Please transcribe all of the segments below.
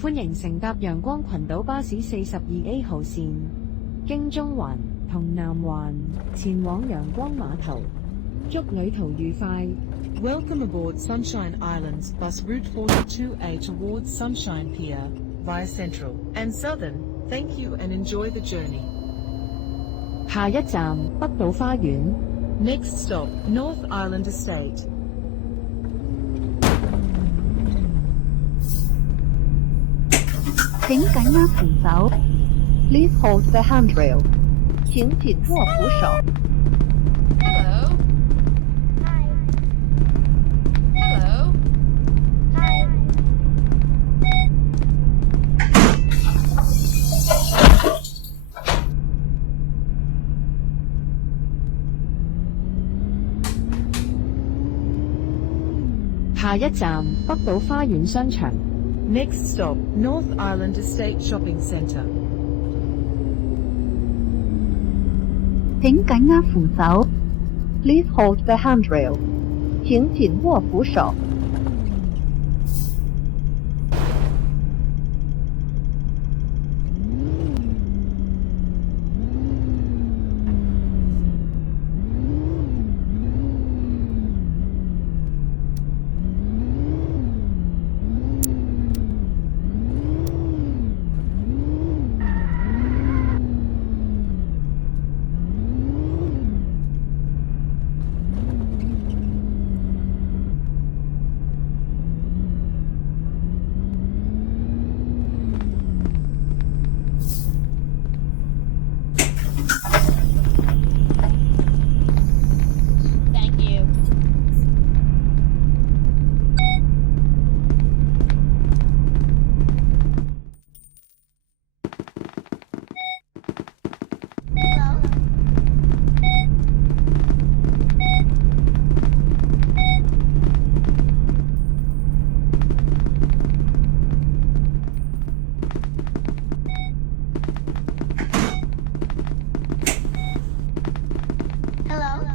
歡迎乘搭陽光群島巴士42A 號線，經中環同南環前往陽光碼頭。祝旅途愉快。Welcome aboard Sunshine Islands bus route 42A towards Sunshine Pier via Central and Southern. Thank you and enjoy the journey. 下一站北島花園。Next stop, North Island Estate. 請緊握扶手 Please hold the handrail. 請緊握扶手。Hello. Hi. Hello. Hi. 下一站北島花園商場。Next stop, North Island Estate Shopping Centre. 請緊握扶手 Please hold the handrail. 請緊握扶手。Thank you. Hello. Hello. Hello.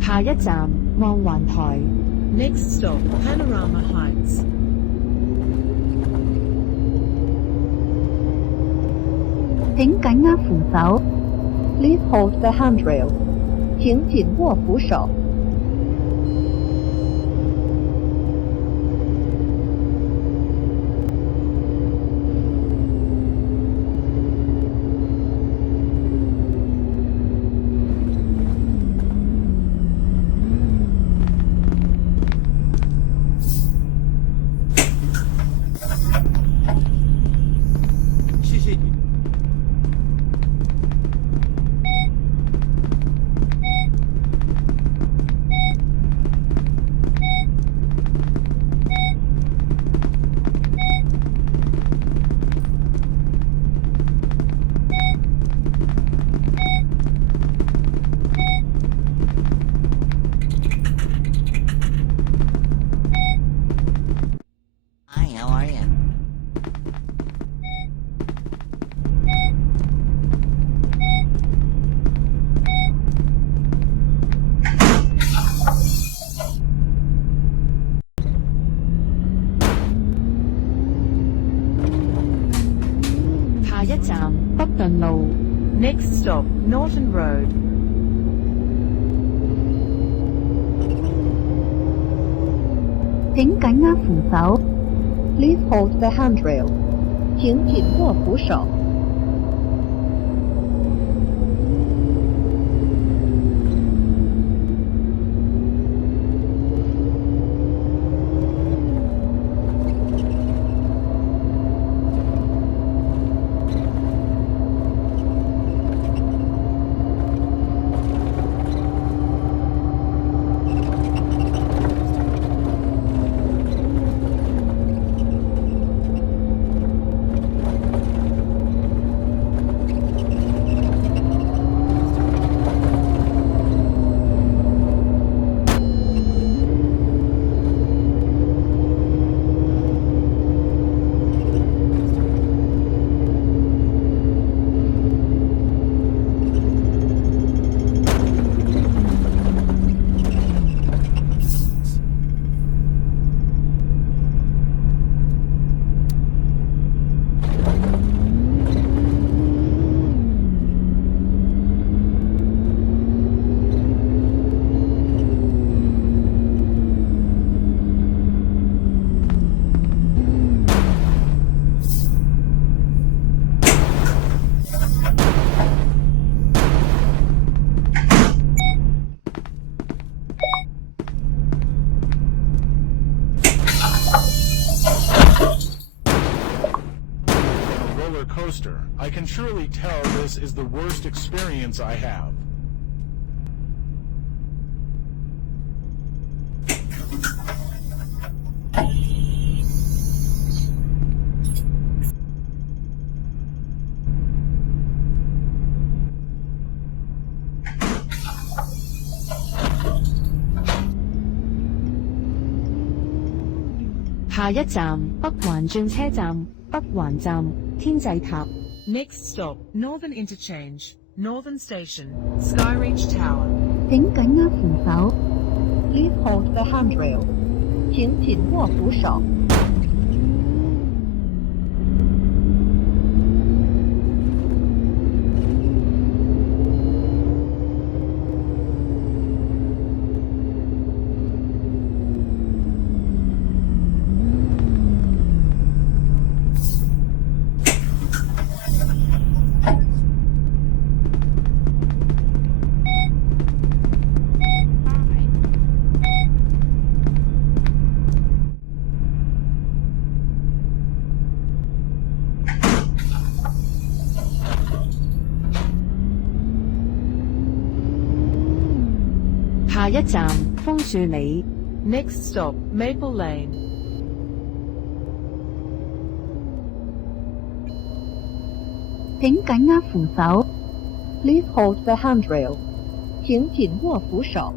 下一站望環台。Next stop, Panorama Heights. 請緊握扶手 Please hold the handrail. 請緊握扶手。谢谢你。Hi, how are you?下一站北頓路。Next stop, Norton Road. 請緊握扶手 Please hold the handrail. 請緊握扶手。coaster. I can surely tell this is the worst experience I have.下一站北環轉車站，北環站，天際塔。Next stop, Northern Interchange, Northern Station, Skyreach Tower. 請緊握扶手。Please hold the handrail. 請緊握扶手。下一站楓樹里。Next stop, Maple Lane. 請緊握扶手。Please hold the handrail. 請緊握扶手。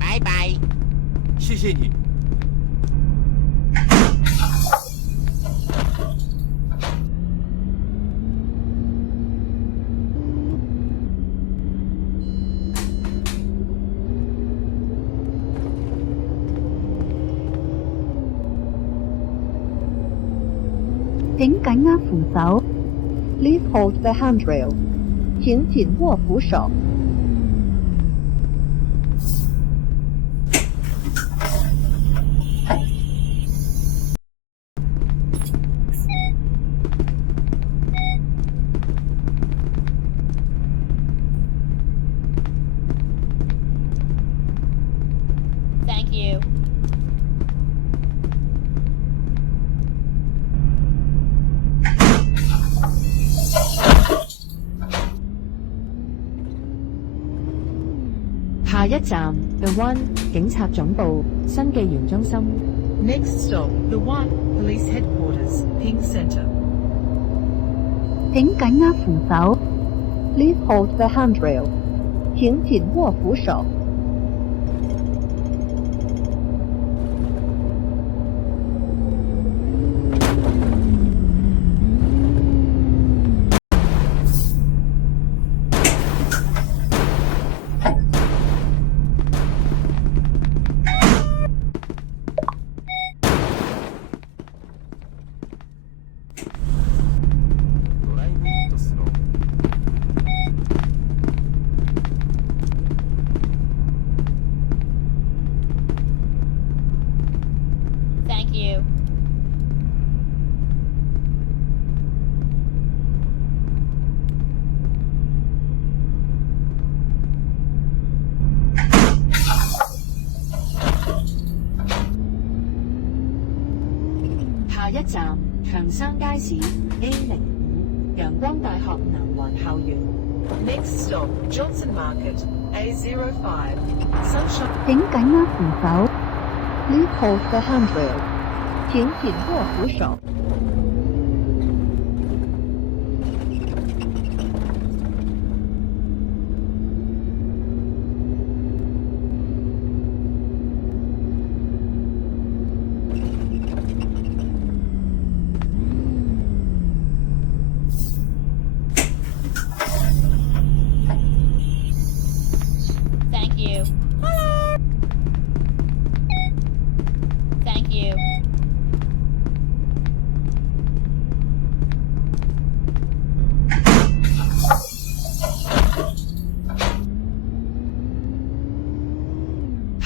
拜拜，谢谢你。請緊握扶手。Please hold the handrail. 請緊握扶手。Thank you. 下一站 The One 警察總部新紀元中心。Next stop, The One, Police Headquarters, Pink Center. 請緊握扶手。Please hold the handrail. 請緊握扶手。ドライブイットスノー。Thank you. 下一站長山街市 A05 陽光大學南環校園。Next stop, Johnson Market, A05, Sunshine. 請緊握扶手。Please hold the handrail. 請緊握扶手。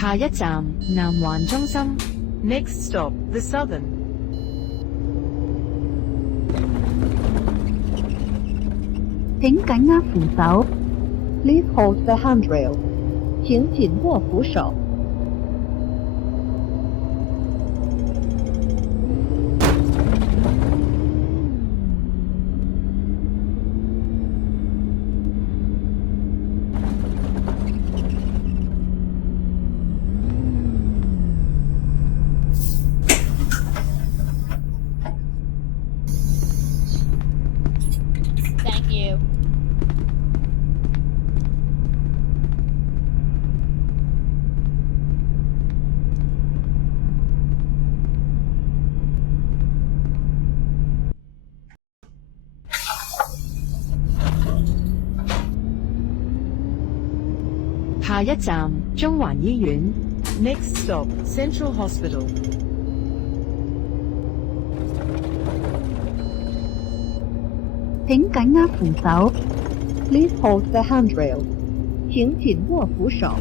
下一站南環中心。 Next stop, the Southern. 請緊握扶手。Please hold the handrail. 請緊握扶手。Thank you. 下一站中環醫院。 Next stop, Central Hospital. 請緊握扶手。Please hold the handrail. 請緊握扶手。